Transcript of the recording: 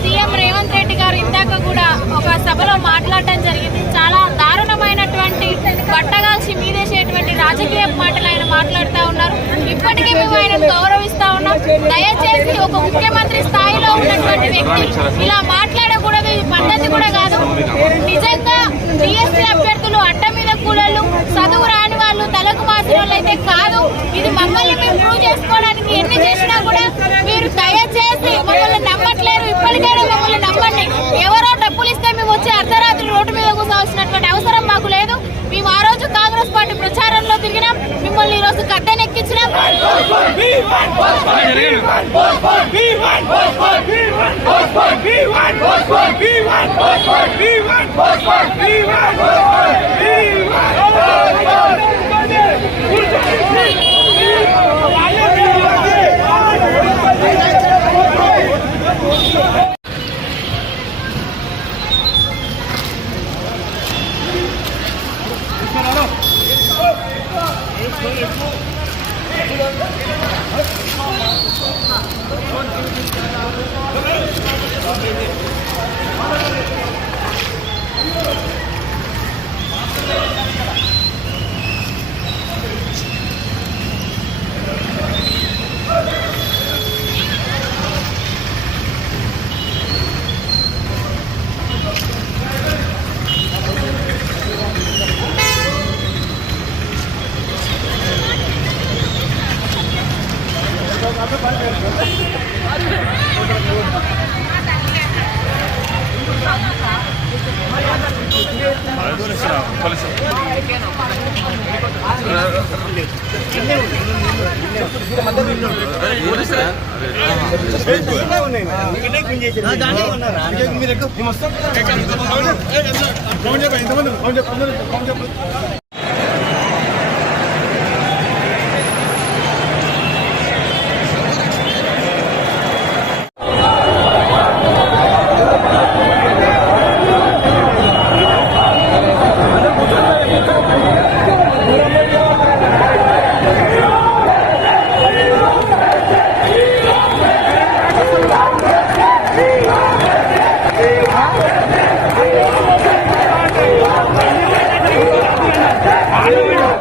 CM Revanth Reddy గారు ఇందాక కూడా ఒక సభలో మాట్లాడటం జరిగింది. చాలా దారుణమైనటువంటి పట్టగాల్సి మీదేసేటువంటి రాజకీయ మాటలు ఆయన మాట్లాడుతూ ఉన్నారు. ఇప్పటికే మేము ఆయన గౌరవిస్తా ఉన్నాం. దయచేసి ఒక ముఖ్యమంత్రి స్థాయిలో ఉన్నటువంటి వ్యక్తి ఇలా మాట్లాడకూడదు. ఇది పద్ధతి కూడా కాదు. నిజంగా టీఎస్సీ అభ్యర్థులు అడ్డ మీద కూలలు, చదువు రాని వాళ్ళు, తలకు మాసిన వాళ్ళు అయితే కాదు. ఇది మమ్మల్ని మేము ప్రూవ్ చేసుకోవడానికి ఎన్ని చేసినా కూడా మీరు దయచేసి మమ్మల్ని నమ్మట్లేరు. ఇప్పటికైనా మమ్మల్ని నమ్మండి. ఎవరో డబ్బులు ఇస్తే మేము వచ్చి అర్ధరాత్రి రోడ్డు మీద కూర్చోవాల్సినటువంటి అవసరం మాకు లేదు. మేము ఆ రోజు కాంగ్రెస్ పార్టీ ప్రచారంలో తిరిగినాం. మిమ్మల్ని ఈ రోజు గద్దెనెక్కించినాం. మీరు